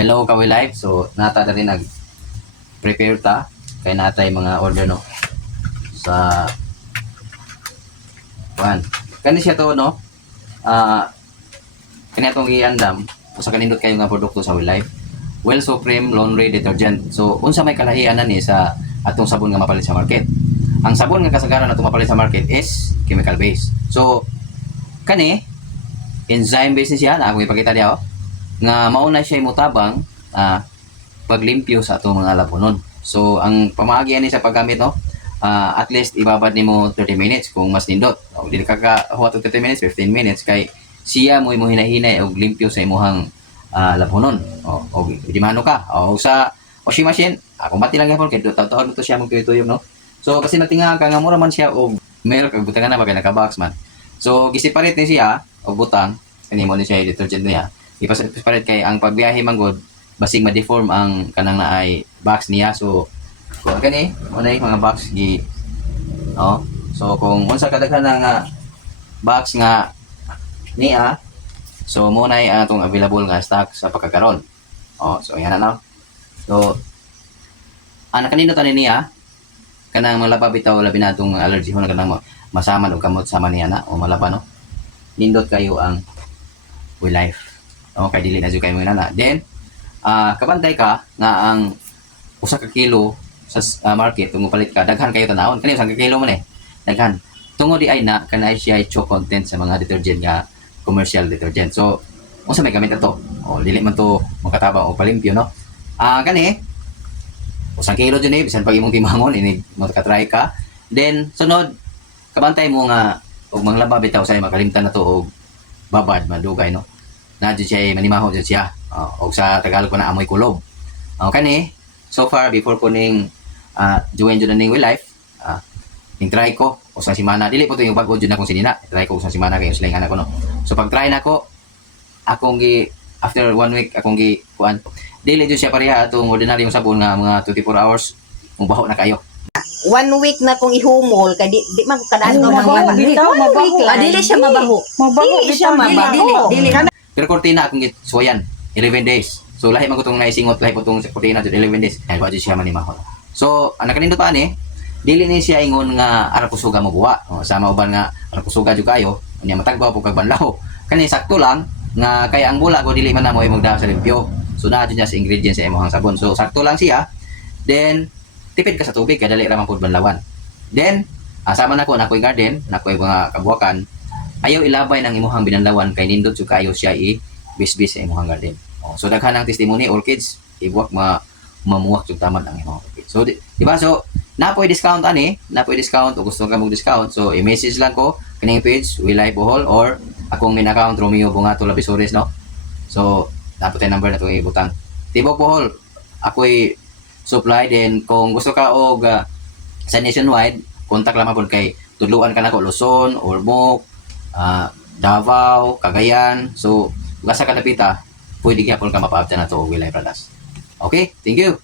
Hello Kawi Live. So nata na rin nag-prepare ta kay natay mga order no sa kuan. Kani siya to no. Kani atong giandam usa kanindot kayo nga produkto sa Kawi Live. Well Supreme Laundry Detergent. So unsa may kalahian na ni sa atong sabon nga mapalit sa market. Ang sabon nga kasagaran atong mapalit sa market is chemical based. So kani enzyme based siya na ako ipakita diha nga mauna siya mutabang paglimpyo sa atong mga labunon. So ang pamaagi ani sa paggamit no, at least ibabad nimo 30 minutes kung mas nindot. O dili ka huwat 30 minutes, 15 minutes kay siya mo hinahinay og limpyo sa imong labunon. O di mano ka o sa washing machine, ako mati lang gyapon kay taw-taw to siya magtuyok no. So kasi natinga ka nga mura man siya og milk og butangan na bagay naka-box man. So giseparate ni siya og butang kani mo ni siya detergent niya. Ipaseparate kay ang pagbiyahe manggod basig ma-deform ang kanang naay box niya. So kung kani mo na mga box gi so kung unsa kadaghan nga box nga niya, so mo na atong available nga stock sa pagkakaron. So yan na. So ana kanino tanin niya kanang malaba bitaw labi natong allergy ho na kanang masaman og kamot sama niya na o malaba no. Nindot kayo ang Kawi Live. Kay dili na jud kay mo na. Then kabantay ka nga ang usa ka kilo sa market kung palit ka daghan kayo tanawon kani usang ka kilo man daghan tungod di ay na kanay siya choke content sa mga detergent nga commercial detergent. So unsa may gamit ato dili man to makatabang o palimpyo no. Kani usang kilo jud ni bisan pag imong timangon ini mo ka-try ka. Then sunod kabantay mo nga og manglaba bitaw sa makalimtan na to og babad madugay no. Na dyan siya manimaho dyan siya o sa Tagalog pa na amoy kulob. Kani so far before ko ning join dyan na ning Kawi Live ning try ko usang simana dili po to yung bago dyan akong sinina try ko usang simana kayo sila anak ko no. So pag try na ko akong after 1 week akong kuan dili dyan siya pareha atong ordinary yung sabon nga mga 24 hours kung baho na kayo. 1 week na kung ihumol kay di man kadaan ko ng 1 week. Dili siya mabaho. Dili siya mabaho. Dili. Pero kortina akong gitsuwayan 11 days. So lahi man ko tong naisingot lahi po tong kortina jud 11 days. Kay wa jud siya manimahon. So ana kanindot pa ani dili ni siya ingon nga ara kusuga mo buwa. Sama uban nga ara kusuga jud kayo unya matagbaw po kag banlaw. Kani sakto lang nga kay ang bula ko dili man na mo imong sa limpyo. So naa jud niya sa ingredients sa imong sabon. So sakto lang siya. Then tipid ka sa tubig kay dali ra man pud banlawan. Then sama na ko na ko'y garden, na ko'y mga kabuakan. Ayaw ilabay ng imuhang binanlawan kay nindot jud kayo siya i-bisbis sa imuhang garden. So daghan ang testimony orchids ibuwak mamuwak jud tamad ang imong orchids. So di ba so napoy discount ani, napoy discount o gusto ka mo discount. So i-message lang ko kining page Kawi Live Bohol or akong main account Romeo Bungato Labisores no. So dapat yung number na itong ibutang. Tibok Bohol ako'y supply din kung gusto ka og sa nationwide contact lang po kay tudluan ka na ko Luzon, Ormoc, Davao, Cagayan. So, basta ka napita, pwede gyapon ka mapaabtan na to Kawi Live products. Okay, thank you.